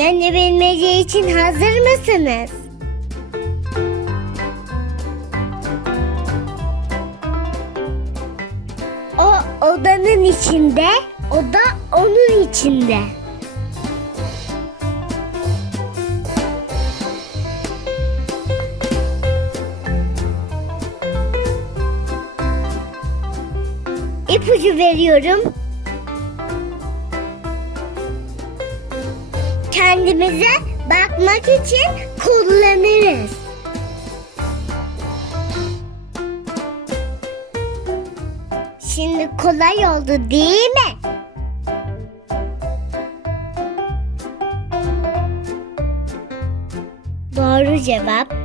Kendi bilmece için hazır mısınız? O odanın içinde, o da onun içinde. İpucu veriyorum. Kendimize bakmak için kullanırız. Şimdi kolay oldu değil mi? Doğru cevap